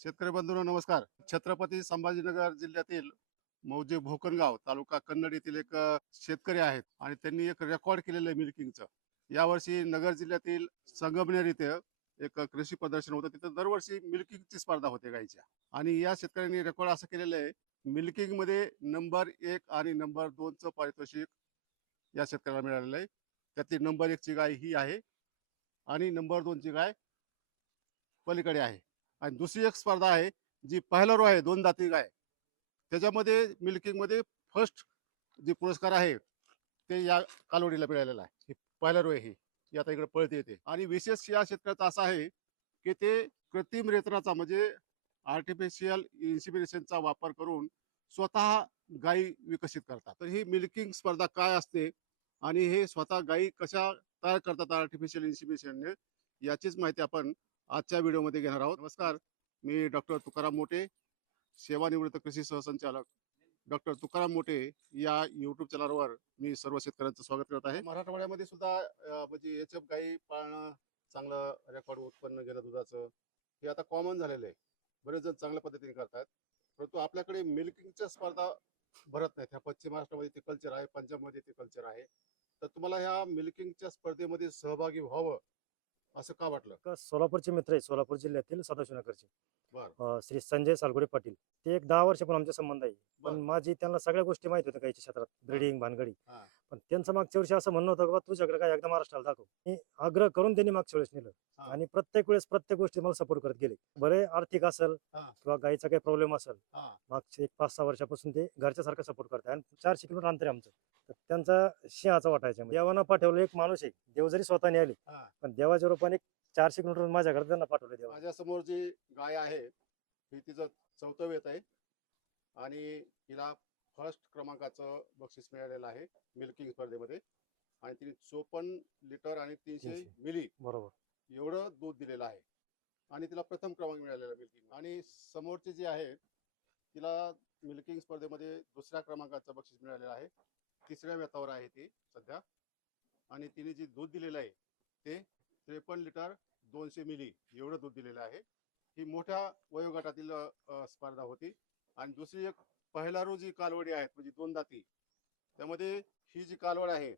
शेतकरी बंधूंनो नमस्कार. छत्रपती संभाजीनगर जिल्ह्यातील मौजे भोकरगाव तालुका कन्नड येथील एक शेतकरी आहेत आणि त्यांनी एक रेकॉर्ड केलेलं आहे मिल्किंगचं. यावर्षी नगर जिल्ह्यातील संगमनेर इथे एक कृषी प्रदर्शन होतं. तिथं दरवर्षी मिल्किंगची स्पर्धा होते गायच्या. आणि या शेतकऱ्यांनी रेकॉर्ड असं केलेलं आहे, मिल्किंग मध्ये नंबर 1 आणि नंबर 2चं पारितोषिक या शेतकऱ्याला मिळालेलं आहे. त्यातली नंबर 1 ची गाय ही आहे आणि नंबर 2 ची गाय पलीकडे आहे. आणि दुसरी एक स्पर्धा आहे जी पहिला रो आहे, दोन दाती गाय. त्याच्यामध्ये मिल्किंगमध्ये फर्स्ट जे पुरस्कार आहे ते या कालवडीला मिळालेला आहे. ही पहिला रो आहे ही आता इकडे पळते येते. आणि विशेष या क्षेत्रात असं आहे की ते कृत्रिम रेतनाचा म्हणजे आर्टिफिशियल इन्सिमिनेशनचा वापर करून स्वतः गायी विकसित करतात. तर ही मिल्किंग स्पर्धा काय असते आणि हे स्वतः गायी कशा तयार करतात आर्टिफिशियल इन्सिमिनेशनने, याचीच माहिती आपण आजच्या व्हिडिओमध्ये घेणार आहोत. नमस्कार, मी डॉक्टर तुकाराम मोठे, सेवानिवृत्त कृषी सहसंचालक डॉक्टर तुकाराम मोठे या युट्यूब चॅनलवर मी सर्व शेतकऱ्यांचं स्वागत करत आहे. मराठवाड्यामध्ये सुद्धा म्हणजे एच एफ गाई पाळणं, चांगलं रेकॉर्ड उत्पन्न घेणं दुधाचं, हे आता कॉमन झालेलं आहे. बरेच जण चांगल्या पद्धतीने करतात, परंतु आपल्याकडे मिल्किंगच्या स्पर्धा भरत नाहीत. ह्या पश्चिम महाराष्ट्रामध्ये ते कल्चर आहे, पंजाबमध्ये ते कल्चर आहे. तर तुम्हाला ह्या मिल्किंगच्या स्पर्धेमध्ये सहभागी व्हावं असं का वाटलं? सोलापूरचे मित्र आहे, सोलापूर जिल्ह्यातील सदाशिवनगरचे बर श्री संजय सालगुडे पाटील. ते एक 10 वर्ष पण आमचे संबंध आहे. पण बर माझी त्यांना सगळ्या गोष्टी माहिती होत्या गाईच्या क्षेत्रात, ब्रिडिंग भानगडी. हा पण त्यांचं मागच्या वर्षी असं म्हणणं होतं की बा तुझ्याकडे काय एकदा महाराष्ट्राला दाखव. मी आग्रह करून त्यांनी मागच्या वेळेस नेलं हा आणि प्रत्येक वेळेस प्रत्येक गोष्टी मला सपोर्ट करत गेले. बरे आर्थिक असेल हा किंवा गाईचा काही प्रॉब्लेम असेल, हा मागचे एक 5-6 वर्षापासून ते घरच्या सारखं सपोर्ट करतात. आणि 400 किलोमीटर अंतर आहे आमचं. तर त्यांचा सिंहाचा वाटायचा. देवानं पाठवलं एक माणूस आहे, देव जरी स्वतःने आले हा पण देवाच्या रूपाने 400 किलोमीटर माझ्याकडे त्यांना पाठवलं देवा. माझ्या समोर जी गाय आहे ही तिचं चौथं वेत आहे आणि हिला फर्स्ट क्रमांकाचं बक्षीस मिळालेलं आहे मिल्किंग स्पर्धेमध्ये. आणि तिने 54 लिटर आणि 300 300. मिली बरोबर. एवढं दूध दिलेलं आहे आणि तिला प्रथम क्रमांक मिळालेला मिल्किंग. आणि समोरची जी आहे तिला मिल्किंग स्पर्धेमध्ये दुसऱ्या क्रमांकाचं बक्षीस मिळालेलं आहे. तिसऱ्या वेतावर आहे ती सध्या. आणि तिने जी दूध दिलेलं आहे ते 53 लिटर 200 मिली एवढं दूध दिलेलं आहे. ही मोठ्या वयोगटातील स्पर्धा होती. आणि दुसरी एक पहिला रो जी कालवडी आहेत म्हणजे दोन दाती, त्यामध्ये ही जी कालवड आहे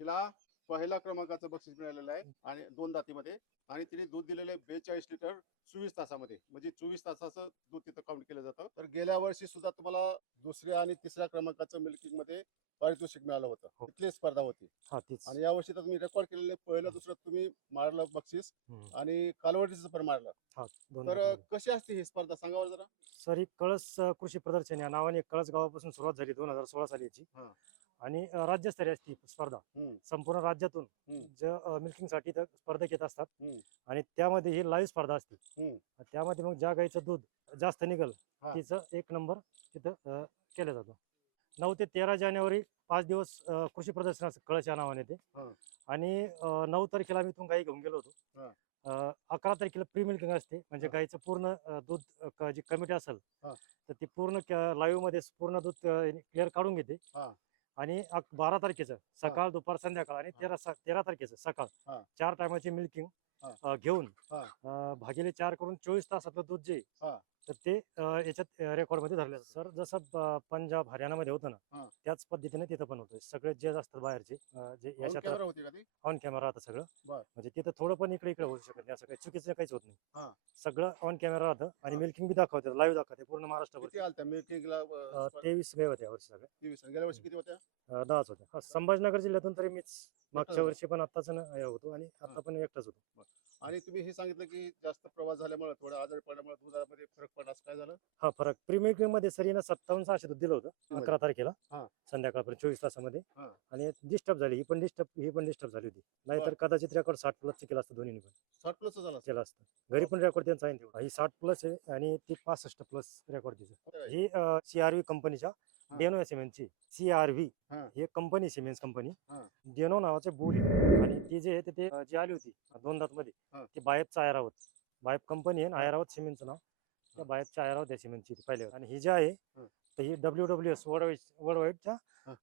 तिला पहिला क्रमांकाचं बक्षीस मिळालेलं आहे आणि दोन दातीमध्ये. आणि तिने दूध दिलेलं आहे 42 लिटर 24 तासामध्ये, म्हणजे 24 तासाचं दूध तिथं काउंट केलं जातं. तर गेल्या वर्षी सुद्धा तुम्हाला दुसऱ्या आणि तिसऱ्या क्रमांकाचं मिल्किंग मध्ये पारितोषिक मिळालं होतं. हो. तिथली स्पर्धा होती. हा तीच. आणि यावर्षी तर तुम्ही रेकॉर्ड केलेलं पहिलं दुसरं तुम्ही मारलं बक्षीस आणि कालवडीचं पण मारलं. हा दोन तर दाखवले. कशी असते ही स्पर्धा सांगावर जरा. सर ही कळस कृषी प्रदर्शन या नावाने कळस गावापासून सुरुवात झाली 2016 साली याची. हा आणि राज्यस्तरीय असते ही स्पर्धा. हम्म संपूर्ण राज्यातून हम्म जे मिल्किंग साठी इथं स्पर्धक येत असतात. हम्म आणि त्यामध्ये ही लाईव्ह स्पर्धा असते. हम्म त्यामध्ये मग ज्या गाईचं दूध जास्त निघल हा. तिचं 1 नंबर तिथं केलं जातं. 9 ते 13 जानेवारी 5 दिवस कृषी प्रदर्शन असतं कळस या नावाने ते. हा. आणि 9 तारखेला आम्ही इथून गाई घेऊन गेलो होतो. हा. 11 तारखेला प्री मिल्किंग असते, म्हणजे हा. गाईचं पूर्ण दूध जी कमिटी असेल हा. तर ती पूर्ण लाईव्ह मध्ये पूर्ण दूध क्लिअर काढून घेते. हा. आणि 12 तारखेचं सकाळ दुपार संध्याकाळ आणि 13 तारखेचं सकाळ हा. 4 टायमाची मिल्किंग हा. घेऊन हा. भागिले 4 करून 24 तासातलं दूध जे हा. तर ते याच्यात रेकॉर्ड मध्ये धरले. सर जसं पंजाब हरियाणामध्ये होतं ना हा. त्याच पद्धतीने तिथं पण होतं. सगळे जे असतात बाहेरचे जे ऑन याच्यात कॅमेरा होती का ती? ऑन कॅमेरा राहतं सगळं. बर म्हणजे तिथं थोडं पण इकडे इकडे होऊ शकत नाही, असं काही चुकीचं काहीच होत नाही. हा. सगळं ऑन कॅमेरा राहतं आणि हा. मिल्किंग बी दाखवते, लाईव्ह दाखवते पूर्ण महाराष्ट्रावर. किती आलत्या मिल्किंगला? 23 गाय होत्या यावर्षी सगळ्या. 23. गेल्या वर्षी किती होत्या? 10च होत्या. संभाजीनगर जिल्ह्यातून तरी मीच मागच्या होता? वर्षी पण आताच होतो आणि आता पण एकटाच होतो. आणि तुम्ही हे सांगितलं की जास्त प्रवास झाल्यामुळे थोडं आजारी पडल्यामुळे दुधामध्ये फरक पडला, असं काय झालं? हा फरक प्रीमियम मध्ये सर हिनं 57,600 दूध दिलं होतं 11 तारखेला हा. संध्याकाळपर्यंत 24 तासामध्ये. हा. आणि डिस्टर्ब झाली, ही पण डिस्टर्ब झाली होती. नाहीतर कदाचित रेकॉर्ड 60 प्लस केला असतं दोन्ही पण 60 प्लस झाला केला असतं. घरी पण रेकॉर्ड त्यांचा आहे तेवढा. ही 60 प्लस आहे आणि ती 65 प्लस रेकॉर्ड तिचं. ही CRV कंपनीच्या डेनो सिमेंटची CRV हा. ही कंपनी सिमेंट कंपनी हा. डेनो नावाचे बुल आहे. आणि ती जे आहे ते जी आली होती 2 दात मध्ये हा. ती बायपचा ऐरावत, बायप कंपनी आहे. हा. ऐरावत सिमेंटचं नाव. त्या बायपच्या ऐरावत या सिमेंटची पहिले. आणि ही जी आहे तर ही WWS वर्ल्ड वाईडच्या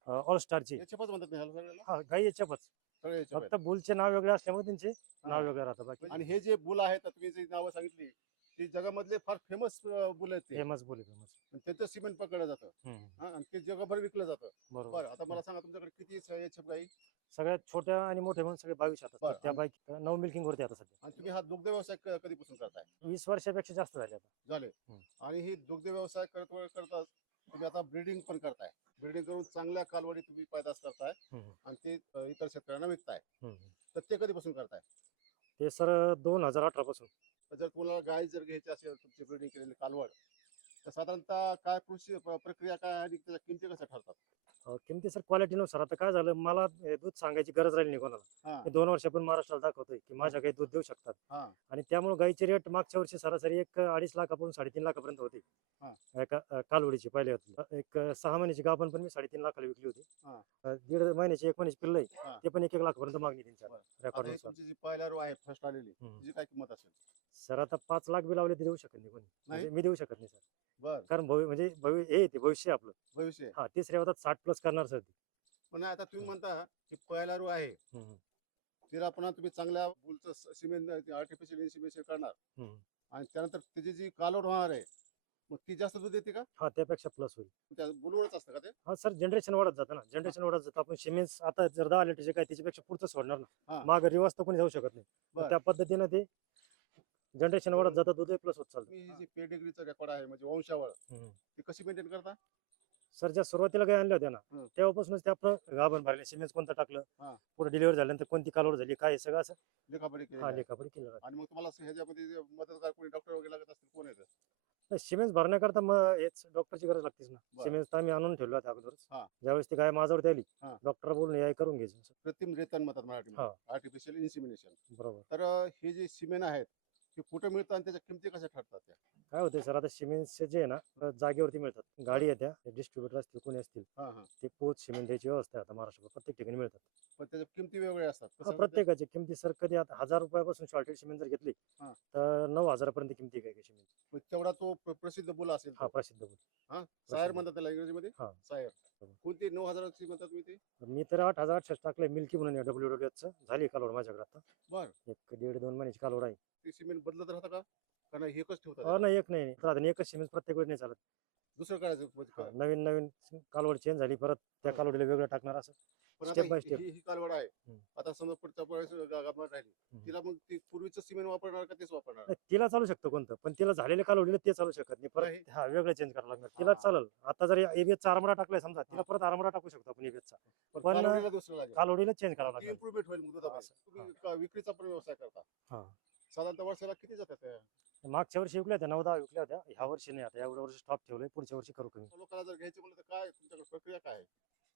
ऑल स्टारची. याच्यापासून म्हणतात नाही ह्याला सगळ्याला? हा गाई याच्यापच सगळे याच्यात फक्त बुलचे नाव वेगळे असल्यामुळे त्यांचे हा. नाव वेगळे राहतं बाकी. आणि हे जे बुल आहेत, तुम्ही जी नावं सांगितली ते जगामधले फार फेमस बुल आहेत ते. फेमस बोली फेमस. आणि त्यांचं सिमेंट पकडलं जातं. हा, आणि ते जगभर विकलं जातं. बरोबर. बरं, आता मला सांगा तुमच्याकडे किती HF गाई सगळ्यात छोट्या आणि मोठ्या म्हणून सगळे 22 आता बरं, असतात. त्यापैकी 9 मिल्किंग वरती आता सध्या. आणि तुम्ही हा दुग्ध व्यवसाय कधीपासून करताय? 20 वर्षापेक्षा जास्त झाले आता. झाले. हम्म. आणि ही दुग्ध व्यवसाय करताच तुम्ही आता ब्रीडिंग पण करताय. ब्रीडिंग करून चांगल्या कालवडी तुम्ही पैदास करताय हम्म. आणि ते इतर शेतकऱ्यांना विकताय. हम्म. तर ते कधीपासून करताय? ते सर 2018 पासून. तर जर तुम्हाला गाय जर घ्यायची असेल तुमची ब्रीडिंग केलेली कालवड, तर साधारणतः काय कृषी प्रक्रिया काय आणि त्याच्या किमती कशा ठरतात? किमती सर क्वालिटीनुसार. आता काय झालं, मला दूध सांगायची गरज राहिली नाही कोणाला. हा मी 2 वर्षापून महाराष्ट्राला दाखवतोय की माझ्या गाई दूध देऊ शकतात. हा आणि त्यामुळे गाईची रेट मागच्या वर्षी सरासरी 2.5 लाखापासून 3.5 लाखापर्यंत होती. हा. एका कालवडीची पहिल्या होती. एक 6 महिन्याची गाभण पण मी 3.5 लाखाला विकली होती. हा. 1.5 महिन्याची 1 महिन्याची पिल्लं आहे, हा. ते पण 1-1 लाखापर्यंत मागणी त्यांच्या बरं. आता रेकॉर्ड ही नुसार. तुमची जी पहिल्या रो आहे फर्स्ट आलेली, हम्म. तिची काय किंमत असेल? सर आता 5 लाख बी लावले तर देऊ शकत नाही कोणी. म्हणजे मी देऊ शकत नाही सर. बर, कारण म्हणजे ते भविष्य आपलं. भविष्य. हा, तिसऱ्या होतात 60+ करणार सर ती. पण आता तुम्ही म्हणता की पहिला रो आहे, हम्म. तिला पुन्हा तुम्ही चांगल्या बुलचं सिमेंट आर्टिफिशियल इन्सिमेशन करणार हम्म. आणि त्यानंतर त्याची जी कालवड होणार आहे, मग ती जास्त दूध देते का? हा, त्यापेक्षा प्लस होईल. त्या बुलवरच असतं का ते? हा सर, जनरेशन वाढत जातं ना. जनरेशन वाढत जातं. आपण सिमेंट आता जर 10 लिटरचे काय त्याच्यापेक्षा पुढचं सोडणार ना. हा. माग रिवर्स तर कोणी जाऊ शकत नाही. तर बरं. त्या पद्धतीनं ते जनरेशन वाढत जातं, दूधही प्लस होत चालतं. तुम्ही ही जी पेडिग्रीचं रेकॉर्ड आहे म्हणजे वंशावळ, हम्म. ती कशी मेंटेन करता? सर, ज्या सुरुवातीला गाय आणल्या होत्या ना, हं. तेव्हापासूनच ते आपलं गाभण भरले, सिमेंट कोणतं टाकलं, हा. पुढे डिलिव्हरी झाल्यानंतर कोणती कालवड झाली, काय हे सगळं असं लेखापडी केली हा आहे. लेखापडी केलं जातं. आणि मग तुम्हाला ह्याच्यामध्ये जे मदतगार कोणी डॉक्टर वगैरे लागत असतील, कोण येतं? सिमेंट भरण्याकरता मग हेच डॉक्टरची गरज लागतेच ना. बरं. सिमेंट तर आम्ही आणून ठेवलं होतं अगोदरच. हा. ज्यावेळेस ती गाय माझ्यावरती आली, हा. डॉक्टर बोलून हे करून घ्यायचं. कृत्रिम रेतन म्हणतात मराठीमध्ये, हा. आर्टिफिशियल इन्सिमिनेशन. बरोबर. तर हे जे सिमेंट आहेत ते कुठे मिळतात आणि त्याच्या किमती कशा ठरतात त्या? काय होतंय सर, आता सिमेंटचे जे आहे ना, जागेवरती मिळतात. गाडी येत्या, डिस्ट्रीब्युटर असतील, कोणी असतील, हा हा. ते पोच सिमेंट द्यायची व्यवस्था आहे आता महाराष्ट्रात प्रत्येक ठिकाणी मिळतात. पण त्याच्या किमती वेगवेगळ्या असतात. हा, कसं होतं ते? प्रत्येकाची किमती सर कधी आता 1000 रुपयापासून शॉर्टेज सिमेंट जर घेतली हा. तर 9000 पर्यंत किमती काय सिमेंट. मग तेवढा तो प्रसिद्ध बुल असेल हा, तो. प्रसिद्ध बोल. हा, सायर म्हणतात त्याला इंग्रजीमध्ये. हा. सायर. बरोबर. कोणती 9000ची म्हणतात तुम्ही ती? मी तर 8800 टाकलंय मिल्की म्हणून WWF झाली कालवड माझ्याकडे आता. बर. 1-1.5-2 महिन्याची कालवड आहे. ते सिमेंट बदलत राहतं का? कारण एकच ठेवतात? नाही, एक नाही साधं एकच सिमेंट प्रत्येक वेळी नाही चालत. दुसरं करायचं म्हणजे हा, काय? नवीन नवीन कालवड चेंज झाली, परत त्या हो. कालवडीला वेगळं टाकणार असं पण आता स्टेप बाय स्टेप. ही कालवड आहे. हम्म. आता समजा पुढच्या वेळेस गाभण राहिली, हम्म. तिला मग ती पूर्वीचं सिमेंट वापरणार का तेच वापरणार? नाही, तिला चालू शकतं कोणतं, पण तिला झालेल्या कालवडीला ते चालू शकत नाही. नाही. परत हा वेगळं चेंज करावं लागणार. तिला हा. चालेल. आता जर एबीएसचा आरमडा टाकलाय समजा, तिला परत आरमडा टाकू शकतो आपण एबीएसचा. पण पण कालवडीला दुसरं लागेल. कालवडीला चेंज करावं ती लागणार. इम्प्रुव्हमेंट होईल मग दुधामध्ये. असं. तुम्ही विक्रीचा पण व्यवसाय करता. हा. साधारणतः वर्षाला किती जातात त्या? मागच्या वर्षी विकल्या होत्या 9-10 विकल्या होत्या. ह्या वर्षी नाही, आता एवढ्या वर्षी स्टॉप ठेवलंय. पुढच्या वर्षी करू कमी. लोकांना जर घ्यायचे म्हणलं तर काय तुमच्याकडे प्रक्रिया काय आहे?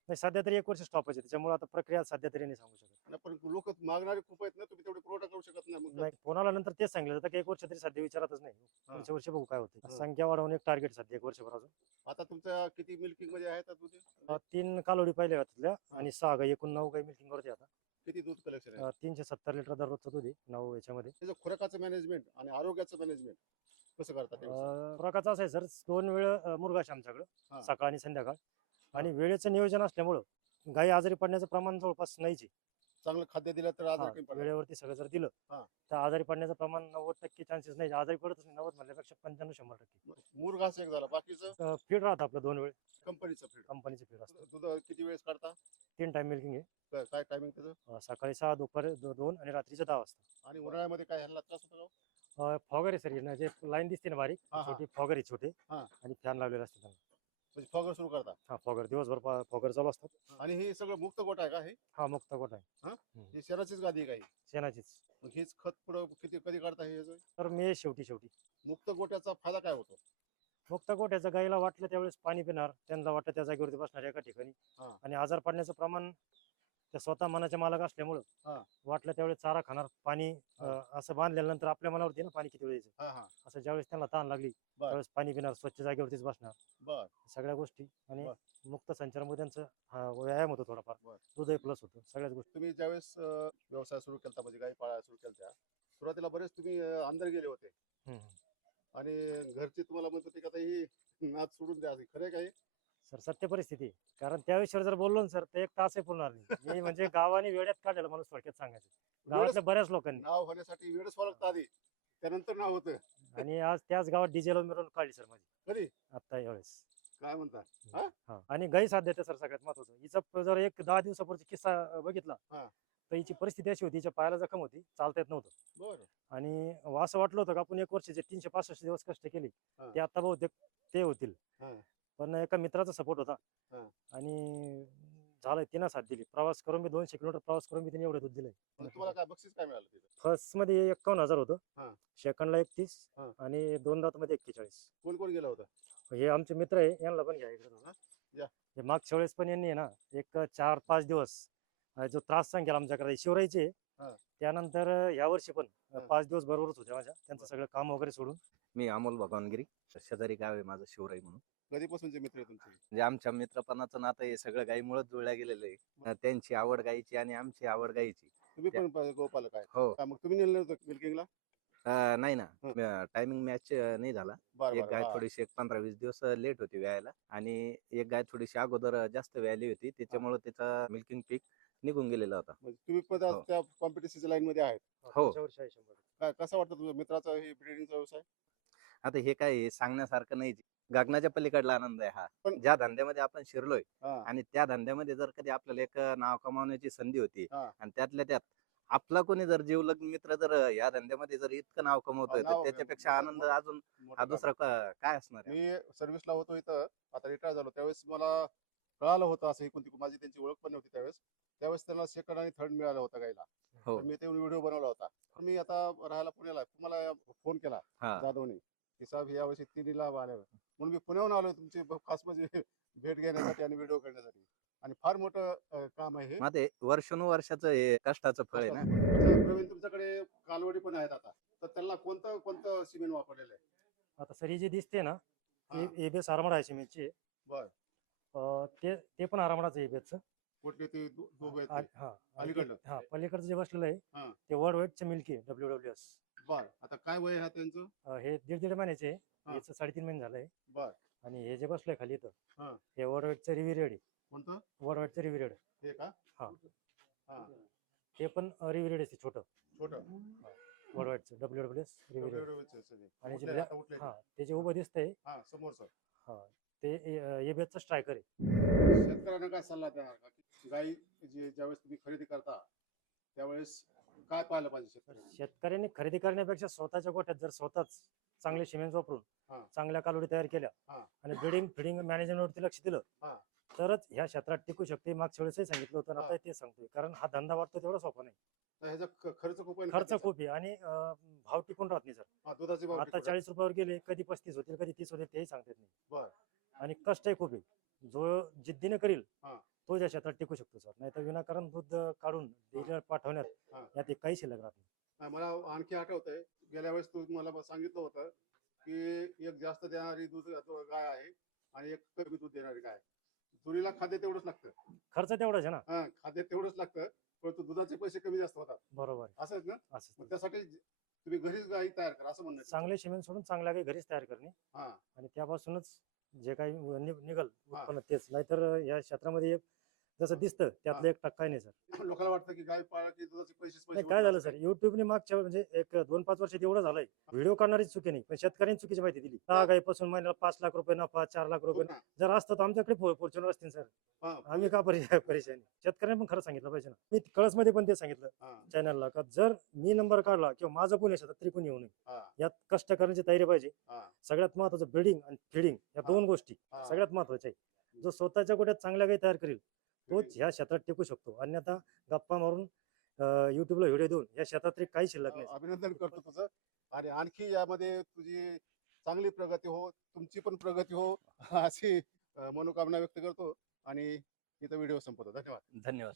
नाही, सध्या तरी 1 वर्ष स्टॉप आहे, त्याच्यामुळे आता प्रक्रिया सध्या तरी नाही सांगू शकत. आणि पण लोक मागणारे खूप आहेत ना, तुम्ही तेवढे पुरवठा करू शकत नाही. मग नाही, कोणाला नंतर तेच सांगितलं जातं की 1 वर्ष तरी सध्या विचारतच नाही. हा. पुढच्या वर्षी बघू काय होतं. हा. संख्या वाढवून एक टार्गेट सध्या 1 वर्षभर अजून. आता तुमच्या किती मिल्किंग मध्ये आहेत दूध? 3 कालवडी पहिल्या होत्या आणि 6 गाई, एकूण 9 गाई मिल्किंग वरती आता. किती दूध कलेक्शन आहे? 370 लिटर दररोजचं दूध आहे 9 याच्यामध्ये. त्याचं खुराकाचं मॅनेजमेंट आणि आरोग्याचं मॅनेजमेंट कसं करतात ते? खुराकाचं असं आहे सर, 2 वेळ मुरगाश आमच्याकडं, हा. सकाळ आणि संध्याकाळ. आणि वेळेचं नियोजन असल्यामुळं गाई आजारी पडण्याचं प्रमाण जवळपास नाहीच आहे. चांगलं खाद्य दिलं तर हा, आजार कमी पडणार. वेळेवरती सगळं जर दिलं हा. तर आजारी पडण्याचं प्रमाण 90% चान्सेस नाही. आजारी पडतच नाही. 90 म्हणल्यापेक्षा 95-100%. मूर घास एक झाला, बाकीचं फीड राहतं आपलं 2 वेळ, कंपनीचं फीड. कंपनीचं फीड असतं. दूध किती वेळेस काढता? 3 टाइम मिल्किंग आहे. काय टायमिंग त्याचं? सकाळी 6, दुपारी 2 आणि रात्रीचं 10 वाजता. आणि उन्हाळ्यामध्ये काय ह्याला त्रास होतो का? फॉगर आहे सर, जे लाईन दिसते ना बारीक, हा, हा. छोटी फॉगर आहे छोटे, हा. आणि फॅन लावलेला असते त्यांना. म्हणजे फॉगर सुरू करता? हा, फॉगर दिवसभर फॉगर चालू असतात. आणि हे सगळं मुक्त गोट आहे का हे? हा, मुक्त गोठा आहे. हे शेणाचीच गादी आहे काही? शेणाचीच. मग हेच खत पुढं कधी काढता हे ह्याचं? तर मी शेवटी मुक्त गोट्याचा फायदा काय होतो? मुक्त गोठ्याचं गाईला वाटलं त्यावेळेस पाणी पिणार, त्यांना वाटतं त्या जागेवरती बसणार एका ठिकाणी. हा. आणि आजार पडण्याचं प्रमाण त्या स्वतः मनाचे मालक असल्यामुळं हा. वाटलं त्यावेळेस चारा खाणार, पाणी असं बांधल्यानंतर आपल्या मनावरती ना पाणी किती वेळ द्यायचं. हा हा. असं ज्यावेळेस त्यांना ताण लागली त्यावेळेस पाणी पिणार, स्वच्छ जागेवरतीच बसणार, बर. सगळ्या गोष्टी. आणि बर. मुक्त संचारामुळे त्यांचं व्यायाम होतो थोडाफार, बर. दूधही प्लस होतं, सगळ्याच गोष्टी. तुम्ही ज्यावेळेस व्यवसाय सुरू केला म्हणजे गाई पाळायला सुरू केल्या, सुरुवातीला बरेच तुम्ही अंदर गेले होते आणि घरचे तुम्हाला म्हणत होते की आता ही नाद सोडून द्या, खरं काही? सर, सत्य परिस्थिती आहे. कारण त्या विषयावर जर बोललो ना सर तर 1 तासही पुरणार नाही. मी म्हणजे गावाने वेड्यात काढलेला माणूस थोडक्यात सांगायचं. गावातल्या बऱ्याच लोकांनी. नाव होण्यासाठी वेळच लागतं आधी, त्यानंतर नाव होतं. आणि आज त्याच गावात डिझेल मिळवून काढली सर माझी कधी आता यावेळेस. काय म्हणता हा? हा. आणि गाई साथ देते सर सगळ्यात महत्वाचं. हिचा जर एक 10 दिवसापूर्वीचा किस्सा बघितला हा. तर हिची परिस्थिती अशी होती, हिच्या पायाला जखम होती, चालता येत नव्हतं. बरं आणि असं वाटलं होतं का आपण 1 वर्षाचे 365 दिवस कष्ट केले हा. ते आता बहुतेक ते होतील. हा. पण एका मित्राचा सपोर्ट होता हा. आणि झालं, तिनं साथ दिली. प्रवास करून मी 200 किलोमीटर प्रवास करून मी तिने एवढं दूध दिलंय. म्हणजे तुम्हाला काय बक्षीस काय मिळालं तिथं? फर्स्ट मध्ये 51,000 होतं, हा. सेकंडला 31 हा. आणि दोन दात मध्ये 41. कोण कोण गेला होता? हे आमचे मित्र आहे, यांना पण घ्या इकडे हा? या. हे मागच्या वेळेस पण यांनी आहे ना एक 4-5 दिवस जो त्रास सांगेल आमच्याकडे शिवरायचे. हा. त्यानंतर या वर्षी पण हा. 5 दिवस बरोबरच होते माझ्या, त्यांचं सगळं काम वगैरे सोडून. मी अमोल भगवानगिरी, शेजारी गाव आहे माझं शिवराई म्हणून. कधीपासूनचे मित्र आहे तुमचे? म्हणजे आमच्या मित्रपणाचं नातं हे सगळं गाईमुळेच जुळल्या गेलेलं आहे. त्यांची आवड गाईची आणि आमची आवड गाईची. तुम्ही पण गोपालक आहे हो. का? मग तुम्ही नेलं नव्हतं मिल्किंगला? नाही ना, हं. टायमिंग मॅच नाही झाला. बरं एक बरं गाय हा. थोडीशी 15-20 दिवस लेट होती व्यायला आणि एक गाय थोडीशी अगोदर जास्त व्यायली होती, त्याच्यामुळे त्याचा मिल्किंग पीक निघून गेलेला होता. म्हणजे तुम्ही पण आज हो. त्या कॉम्पिटिशनच्या लाईन मध्ये आहेत. हो. पुढच्या वर्षी आहे 100%. काय कसं वाटतं तुझ्या मित्राचा हे ब्रिडिंगचा व्यवसाय? आता हे काय आहे, सांगण्यासारखं नाही. गगनाच्या पलीकडला आनंद आहे हा. पण ज्या धंद्यामध्ये आपण शिरलोय हा. आणि त्या धंद्यामध्ये जर कधी आपल्याला एक नाव कमावण्याची संधी होती हा. आणि त्यातल्या त्यात आपला कोणी जर जीवलग मित्र जर या धंद्यामध्ये जर इतकं नाव कमवतोय तर नाव त्याच्यापेक्षा आनंद अजून मोठं हा काम. दुसरा काय असणार आहे? मी सर्व्हिसला होतो इथं, आता रिटायर झालो. त्यावेळेस मला कळालं होतं असं कोणती माझी त्यांची ओळख पण नव्हती त्यावेळेस त्यांना सेकंड आणि थर्ड मिळालं होतं गायला. हो. तर मी ते व्हिडिओ बनवला होता. तर मी आता राहायला पुण्याला, तुम्हाला फोन केला हा. जाधवने की साहेब यावर्षी तिन्हीला आले, म्हणून मी पुण्याहून आलो तुमची खास म्हणजे भेट घेण्यासाठी आणि व्हिडिओ करण्यासाठी. आणि फार मोठं काम आहे हे. मग ते वर्षानुवर्षाचं हे कष्टाचं फळ आहे ना. अच्छा, प्रवीण तुमच्याकडे कालवडी पण आहेत आता, तर त्यांना कोणतं कोणतं सिमेंट वापरलेलं आहे? आता सर ही जी दिसते ना हा. ती एबीएस आरामडा आहे सिमेंटची. बर. ते पण आरामडाचं एबीएसचं. कुठले ते दोघं आहेत ते? हा. आणि अलीकडलं? हा पलीकडचं जे बसलेलं आहे हा. ते वर्ल्ड वाईडचं मिल्की आहे, WWS. बर. आता काय वय आहे त्यांचं? हे 1.5 महिन्याचे आहे, हा. याचं 3.5 महिने झालंय. बर. आणि हे जे बसलंय खाली इथं हा. हे वर्ल्ड वाईडचं रिव्हिरेड आहे. कोणतं? वर्ल्ड वाईडचं रिव्हिरेड हे का? हा. हा. ते पण रिव्हिरेड आहे, छोटं छोटं. वर्ल्ड वाईडचं WWS रिव्हिरेड. आणि जे उठले, आता उठले. हा ते जे उभं दिसतंय हा, समोरचं. हा ते एबीएसचं स्ट्रायकर आहे. शेतकऱ्यांना काय सल्ला देणार का की गाई ज्यावेळेस तुम्ही खरेदी करता त्यावेळेस काय पाहायला पाहिजे शेतकऱ्यांनी? शेतकऱ्यांनी खरेदी करण्यापेक्षा स्वतःच्या गोठ्यात जर स्वतःच चांगले सिमेंट वापरून हा. चांगल्या कालोडी तयार केल्या हा. आणि ब्रीडिंग फिडिंग मॅनेजमेंटवरती लक्ष दिलं हा. तरच ह्या क्षेत्रात टिकू शकते. मागच्या वेळेसही सांगितलं होतं आणि हा. आता ते सांगतोय, कारण हा धंदा वाटतो तेवढा सोपा नाही. तर ह्याचा खर्च खूप आहे ना खर्च त्याचा? खूप आहे आणि भाव टिकून राहत नाही सर. हा, दुधाचे भाव आता टिकून 40 रुपयावर गेले, कधी 35 होतील, कधी 30 होतील, तेही सांगता येत नाही. बर. आणि कष्टही खूप आहे. जो जिद्दीने करील हा. तो या क्षेत्रात टिकू शकतो सर. नाही तर विनाकारण दूध काढून डीलर पाठवण्यात हा. यात काही शिल्लक राहत नाही. नाही, मला आणखी आठवतंय गेल्या वेळेस तू मला सांगितलं होतं की एक जास्त देणारी दूध गाय आहे आणि एक कमी दूध देणारी गाय. चुरीला खाद्य तेवढंच लागतं. खर्च तेवढाच आहे ना. हा, खाद्य तेवढंच लागतं, परंतु दुधाचे पैसे कमी जास्त होतात. बरोबर आहे. असंच ना? असंच मग ते. त्यासाठी तुम्ही घरीच गाई तयार करा असं म्हणणं आहे. चांगले सिमेंट सोडून चांगल्या काही घरीच तयार करणे हा. आणि त्यापासूनच जे काही निघल हा. उत्पन्न तेच. नाहीतर या क्षेत्रामध्ये जसं दिसतं त्यातलं 1% नाही सर. लोकांना वाटतं की गाय पाळा की दुधाचे पैसे नाही काय झालं सर, युट्यूबने मागच्या म्हणजे एक 2-5 वर्षात एवढं झालंय, व्हिडिओ काढणारी चुकी नाही पण शेतकऱ्यांनी चुकीची माहिती दिली. 6 गायीपासून महिन्याला 5 लाख रुपये नफा, 4 लाख रुपये. जर असतं तर आमच्याकडे फॉर्च्युनर असतील सर. आम्ही का परेशानी? शेतकऱ्यांनी पण खरं सांगितलं पाहिजे ना. मी कळसमध्ये पण ते सांगितलं चॅनलला का जर मी नंबर काढला किंवा माझं कोणी शेतात तरी कोणी येऊ नये. यात कष्ट करण्याची तयारी पाहिजे. सगळ्यात महत्वाचं ब्रीडिंग आणि फिडिंग या 2 गोष्टी सगळ्यात महत्वाच्या आहे. जो स्वतःच्या गोट्यात चांगल्या गायी तयार करेल तोच ह्या क्षेत्रात टिकू शकतो. अन्यथा गप्पा मारून युट्यूबला व्हिडिओ देऊन या क्षेत्रात तरी काही शिल्लक नाही. अभिनंदन करतो तुझं, आणि आणखी यामध्ये तुझी चांगली प्रगती हो, तुमची पण प्रगती हो अशी मनोकामना व्यक्त करतो आणि इथं व्हिडिओ संपवतो. धन्यवाद. धन्यवाद.